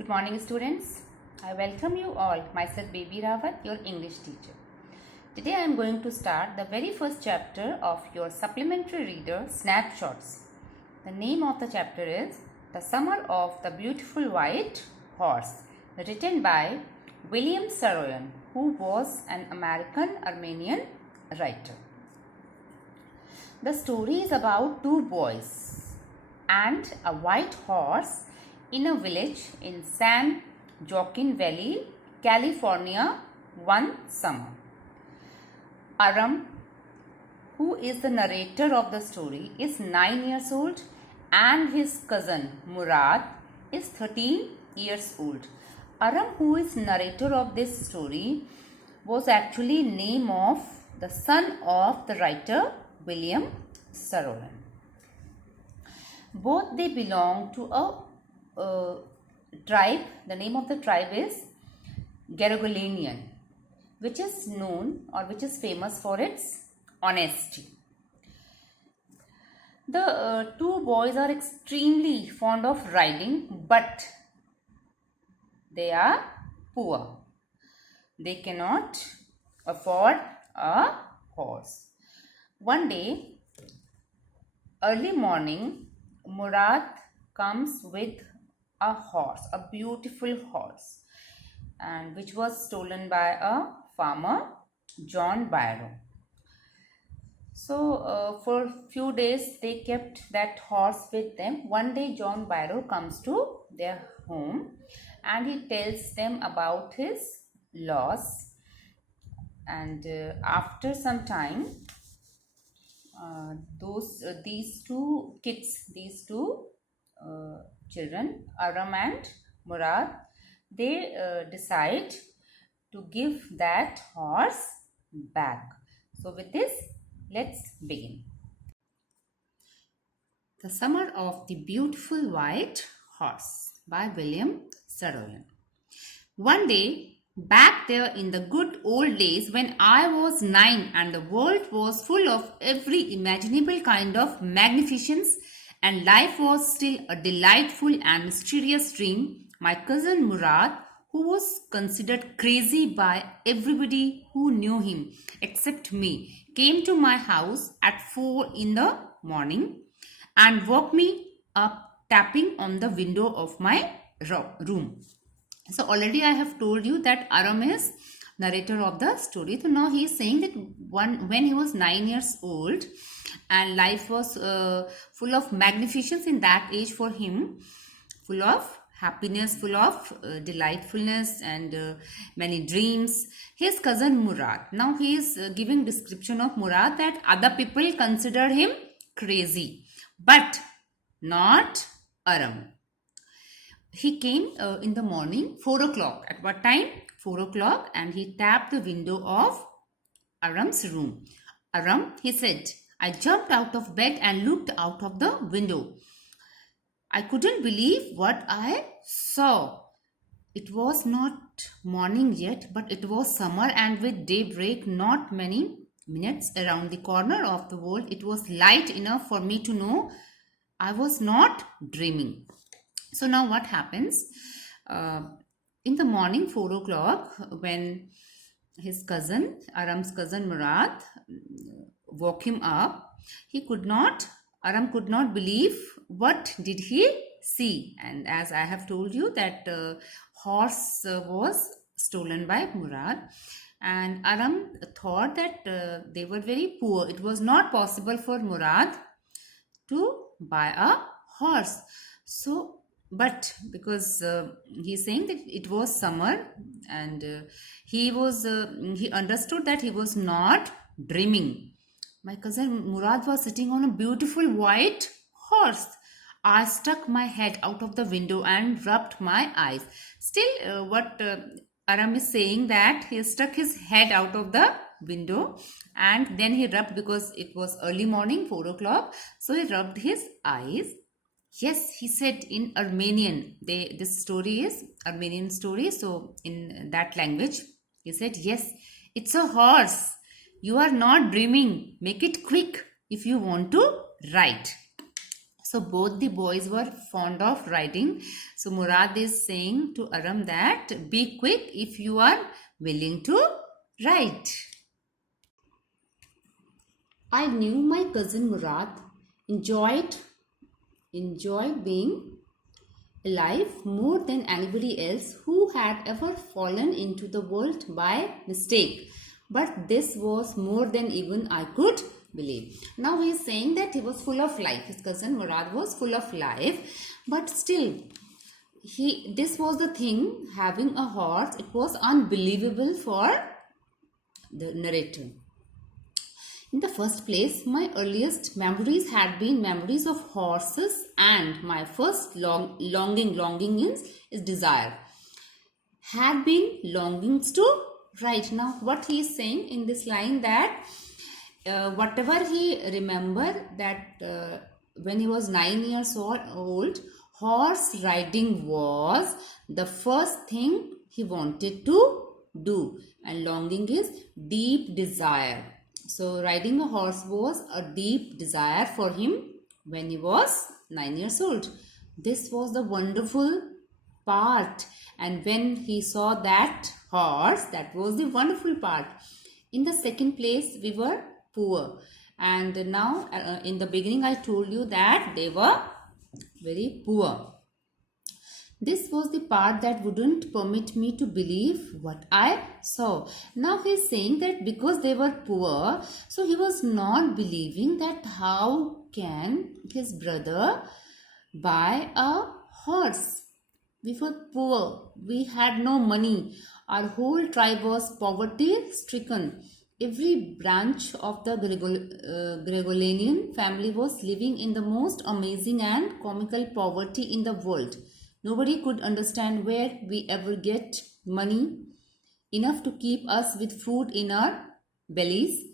Good morning, students. I welcome you all. Myself Baby Rawat, your English teacher. Today I am going to start the very first chapter of your supplementary reader, Snapshots. The name of the chapter is The Summer of the Beautiful White Horse, written by William Saroyan, who was an American-Armenian writer. The story is about two boys and a white horse in a village in San Joaquin Valley, California, one summer. Aram, who is the narrator of the story, is 9 years old and his cousin Murad is 13 years old. Aram, who is narrator of this story, was actually name of the son of the writer William Saroyan. Both they belong to a tribe. The name of the tribe is Garogolanian, which is known or which is famous for its honesty. The two boys are extremely fond of riding, but they are poor. They cannot afford a horse. One day, early morning, Murad comes with a horse, a beautiful horse, and which was stolen by a farmer, John Byro. So for few days they kept that horse with them. One day John Byro comes to their home and he tells them about his loss, and after some time these two children, Aram and Murad, they decide to give that horse back. So with this, let's begin. The Summer of the Beautiful White Horse by William Saroyan. One day, back there in the good old days when I was 9 and the world was full of every imaginable kind of magnificence and life was still a delightful and mysterious dream, my cousin Murad, who was considered crazy by everybody who knew him except me, came to my house at 4 in the morning and woke me up tapping on the window of my room. So already I have told you that Aram is narrator of the story. So now he is saying that when he was 9 years old and life was full of magnificence in that age for him, full of happiness, full of delightfulness and many dreams. His cousin Murad. Now he is giving description of Murad that other people considered him crazy, but not Aram. He came in the morning, 4 o'clock. At what time? 4 o'clock, and he tapped the window of Aram's room. Aram, he said, I jumped out of bed and looked out of the window. I couldn't believe what I saw. It was not morning yet, but it was summer, and with daybreak, not many minutes around the corner of the world, it was light enough for me to know I was not dreaming. So now what happens? In the morning, 4 o'clock, when his cousin, Aram's cousin Murad, woke him up, Aram could not believe what did he see. And as I have told you that horse was stolen by Murad, and Aram thought that they were very poor. It was not possible for Murad to buy a horse. So but because he's saying that it was summer and he understood that he was not dreaming. My cousin Murad was sitting on a beautiful white horse. I stuck my head out of the window and rubbed my eyes. Still what Aram is saying that he stuck his head out of the window and then he rubbed, because it was early morning, 4 o'clock. So he rubbed his eyes. Yes, he said in Armenian. This story is Armenian story. So in that language, he said, yes, it's a horse. You are not dreaming. Make it quick if you want to ride. So both the boys were fond of riding. So Murad is saying to Aram that be quick if you are willing to ride. I knew my cousin Murad enjoyed being alive more than anybody else who had ever fallen into the world by mistake. But this was more than even I could believe. Now he is saying that he was full of life. His cousin Murad was full of life, but still this was the thing, having a horse, it was unbelievable for the narrator. In the first place, my earliest memories had been memories of horses, and my first longing is desire. Had been longings to ride. Now, what he is saying in this line that whatever he remembered that when he was 9 years old, horse riding was the first thing he wanted to do, and longing is deep desire. So riding a horse was a deep desire for him when he was 9 years old. This was the wonderful part, and when he saw that horse, that was the wonderful part. In the second place, we were poor, and now in the beginning I told you that they were very poor. This was the part that wouldn't permit me to believe what I saw. Now he is saying that because they were poor, so he was not believing that how can his brother buy a horse. We were poor. We had no money. Our whole tribe was poverty stricken. Every branch of the Gregorian family was living in the most amazing and comical poverty in the world. Nobody could understand where we ever get money enough to keep us with food in our bellies,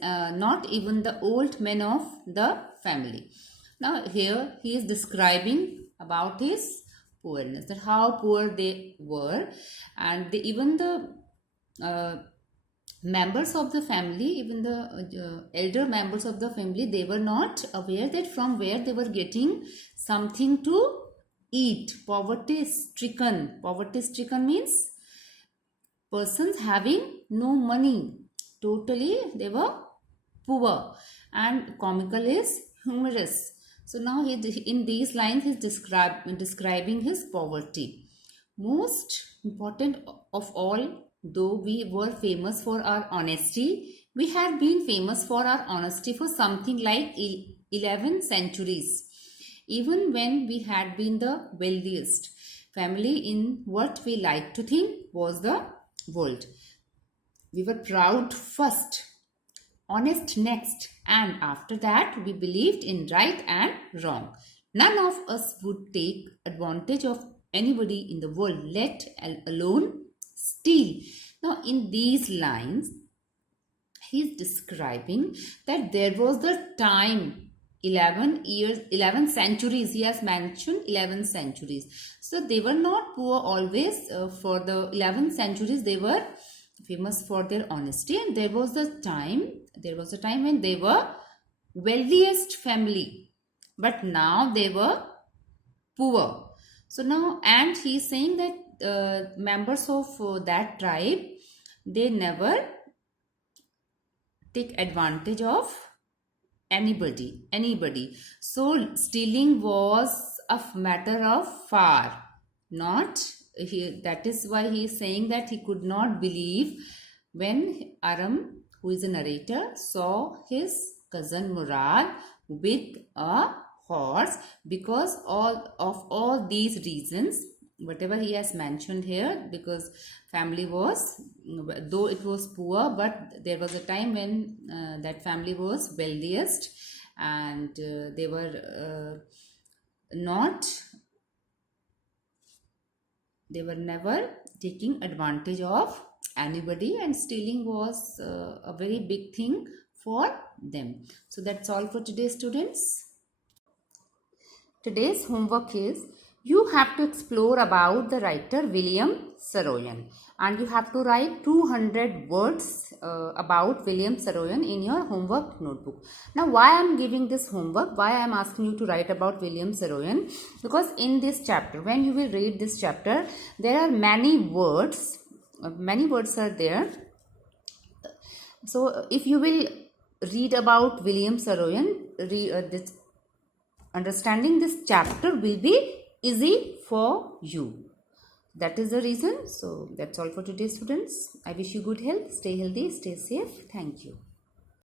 not even the old men of the family. Now here he is describing about his poorness, that how poor they were, and even the members of the family, even the elder members of the family, they were not aware that from where they were getting something to eat. Poverty stricken means persons having no money. Totally they were poor, and comical is humorous. So now in these lines he is describing his poverty. Most important of all, though we were famous for our honesty, we had been famous for our honesty for something like 11 centuries. Even when we had been the wealthiest family in what we like to think was the world. We were proud first, honest next, and after that we believed in right and wrong. None of us would take advantage of anybody in the world, let alone steal. Now in these lines, he is describing that there was the time, 11 centuries. He has mentioned 11 centuries. So they were not poor always. For the 11 centuries, they were famous for their honesty, and there was a time when they were wealthiest family, but now they were poor. So now, and he is saying that members of that tribe, they never take advantage of anybody. So stealing was a matter of far, not he. That is why he is saying that he could not believe when Aram, who is a narrator, saw his cousin Murad with a horse, because all these reasons, whatever he has mentioned here, because family was, though it was poor, but there was a time when that family was wealthiest, and they were never taking advantage of anybody, and stealing was a very big thing for them. So that's all for today, students. Today's homework is You have to explore about the writer William Saroyan, and you have to write 200 words about William Saroyan in your homework notebook. Now, why I am giving this homework, why I am asking you to write about William Saroyan? Because in this chapter, when you will read this chapter, there are many words are there. So, if you will read about William Saroyan, understanding this chapter will be easy for you. That is the reason. So that's all for today, students. I wish you good health. Stay healthy, stay safe. Thank you.